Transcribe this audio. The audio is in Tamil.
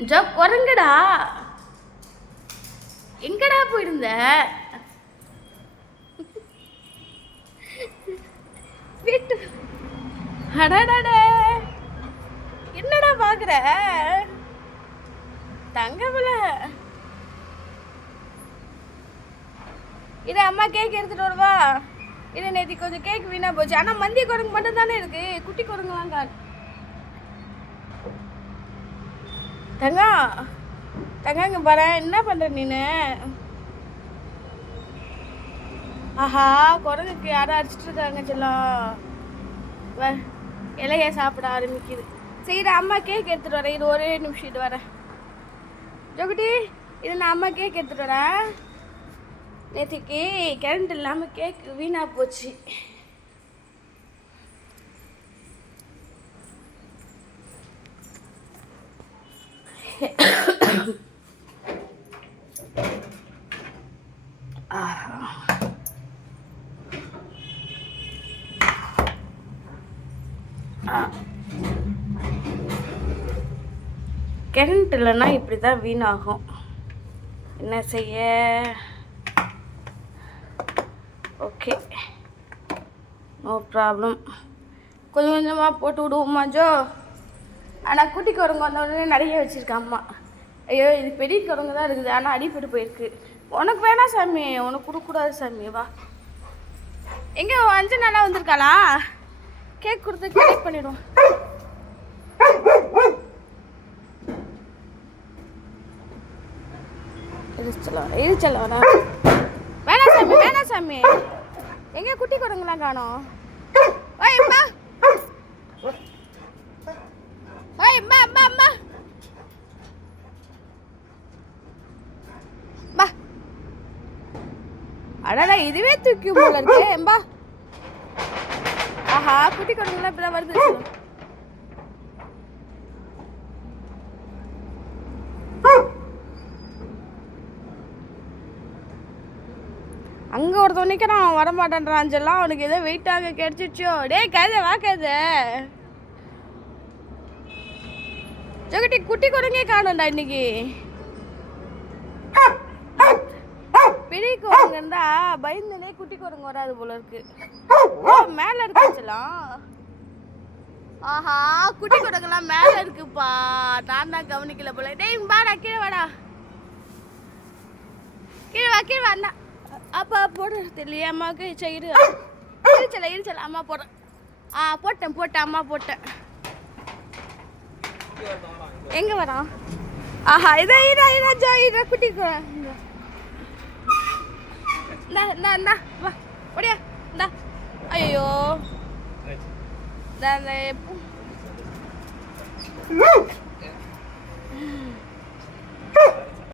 ஜோ குரங்குடா, எங்கடா போயிருந்த? வீட்டு அடடட, என்னடா பாக்குற தங்கமல? இது அம்மா கேக் எடுத்துட்டு வருவா. இது நேற்று கொஞ்சம் கேக் வீணா போச்சு. ஆனா மந்திய குரங்கு மட்டும் தானே இருக்கு, குட்டி குரங்குலாம் காணோம். தங்கம் தங்கம், இங்க பாரு, என்ன பண்ற நீனு? ஆஹா, குரங்குக்கு யாரும் அடிச்சிட்டு இருக்காங்க செல்லம். இலைய சாப்பிட ஆரம்பிக்குது. சரி, அம்மா கேக் எடுத்துட்டு வரேன். இது ஒரே நிமிஷம், இது வரேன். ஜோகுட்டி, இது நான் அம்மா கேக் எடுத்துட்டு வரேன். நேற்றுக்கு கரண்ட் இல்லாமல் கேக் வீணா போச்சு. கரண்ட் இல்லைன்னா இப்படி தான் வீணாகும். என்ன செய்ய? Okay, no problem. கொஞ்சம் கொஞ்சமாக போட்டு விடுவோம்மா ஜோ. ஆனால் குட்டி குரங்கு வந்த உடனே நிறைய வச்சுருக்கேன் அம்மா. ஐயோ, இது பெரிய குரங்கு தான் இருக்குது, ஆனால் அடிப்பட்டு போயிருக்கு. உனக்கு வேணாம் சாமி, உனக்கு கொடுக்கூடாது சாமி. வா, எங்கே அஞ்சு நாளாக வந்திருக்காளா? கேக் கொடுத்து கனெக்ட் பண்ணிவிடுவோம். இருச்சலாம் வேணாம் சாமி, வேணாம் சாமி. எங்கே குட்டி குரங்குலாம் காணோம்? அம்மா, அம்மா, அம்மா, அம்மா, பா. அடடா, இதுவே தூக்கி போல இருக்கு. எம்பா, ஆஹா, குட்டி குரங்குலாம் இப்பதான் வருது. அங்கே ஒருத்தவன் நிற்கிறான், அவன் வரமாட்டேன்றான். அஞ்செல்லாம் அவனுக்கு ஏதோ வெயிட்டாக கிடைச்சிச்சோ. டே கதை வாக்காத ஜோகுட்டி, குட்டி குரங்கே காணும்டா இன்னைக்கு. பெரிய குரங்கு இருந்தா பயந்துனே குட்டி குரங்கு வராது போல இருக்கு. ஓ, மேல இருக்குலாம். ஆஹா, குட்டி குரங்குலாம் மேல இருக்குப்பா. நான் தான் கவனிக்கல போல. டேய் வாடா, கீழே வாடா, கீழே வா, கீழே வா. அப்பா போடு தெரியலையே அம்மாவுக்கு. சரி, இருச்சல அம்மா போடுறேன். போட்டேன் அம்மா போட்டேன். எங்க வரான்? ஆஹா, இதா குட்டி இந்தா வா, ஓடியா இந்தா. ஐயோ,